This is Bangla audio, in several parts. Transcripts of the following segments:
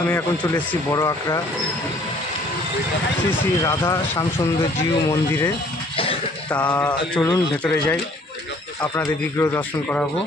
আমি এখন চলে এসেছি বড় আঁকড়া শ্রী শ্রী রাধা শ্যামসুন্দরজিউ মন্দিরে। তা চলুন ভেতরে যাই, আপনাদের বিগ্রহ দর্শন করাবো।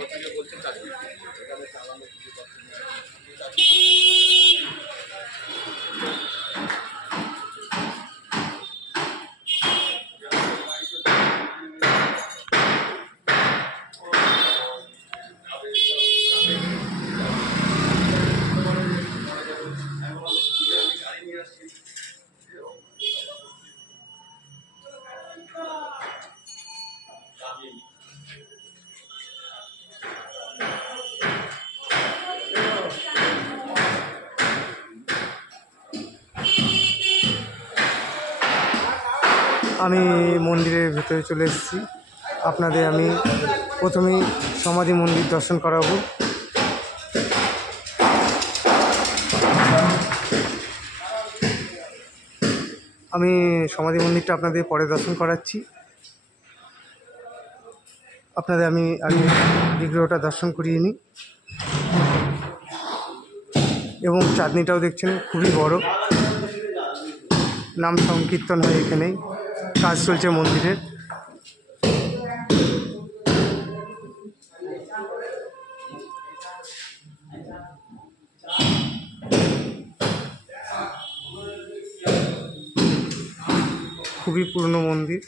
আমি মন্দিরের ভেতরে চলে এসেছি। আপনাদের আমি প্রথমেই সমাধি মন্দির দর্শন করাবো। আমি সমাধি মন্দিরটা আপনাদের পরে দর্শন করাচ্ছি। আপনাদের আমি আগে বিগ্রহটা দর্শন করিয়ে নিই। এবং চাঁদনিটাও দেখছেন খুবই বড়, নাম সংকীর্তন হয় এখানেই, কাজ চলছে মন্দিরের। খুবই পুরনো মন্দির।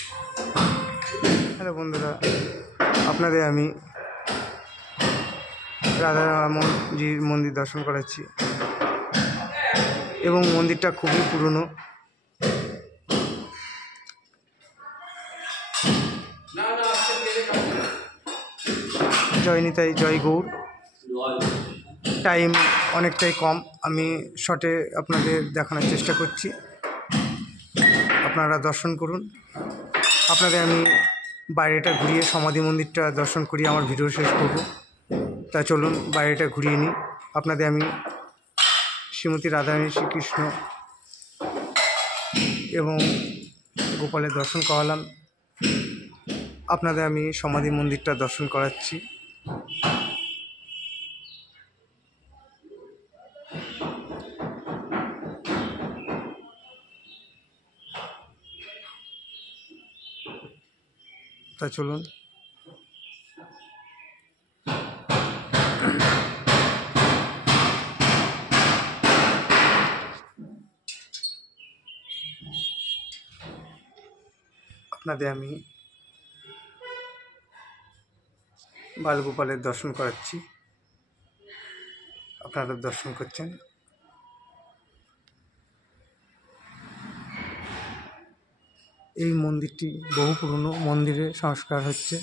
হ্যালো বন্ধুরা, আপনাদের আমি রাধারামজির মন্দির দর্শন করাচ্ছি এবং মন্দিরটা খুবই পুরনো। জয় নিতাই, জয় গৌর। টাইম অনেকটাই কম, আমি শর্টে আপনাদের দেখানোর চেষ্টা করছি, আপনারা দর্শন করুন। আপনাদের আমি বাইরেটা ঘুরিয়ে সমাধি মন্দিরটা দর্শন করিয়ে আমার ভিডিও শেষ করব। তা চলুন বাইরেটা ঘুরিয়ে নিই। আপনাদের আমি শ্রীমতী রাধারানী, শ্রীকৃষ্ণ এবং গোপালের দর্শন করালাম। আপনাদের আমি সমাধি মন্দিরটা দর্শন করাচ্ছি। তা চলুন। আপনাদের আমি বালগোপালের দর্শন করাচ্ছি, আপনারা দর্শন করছেন। এই মন্দিরটি বহু পুরনো, মন্দিরে সংস্কার হচ্ছে।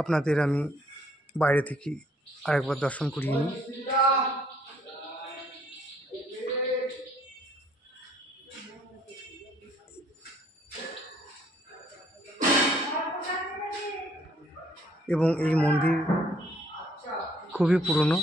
আপনাদের আমি বাইরে থেকে আরেকবার দর্শন করিয়ে নিই। এবং এই মন্দির খুবই পুরনো।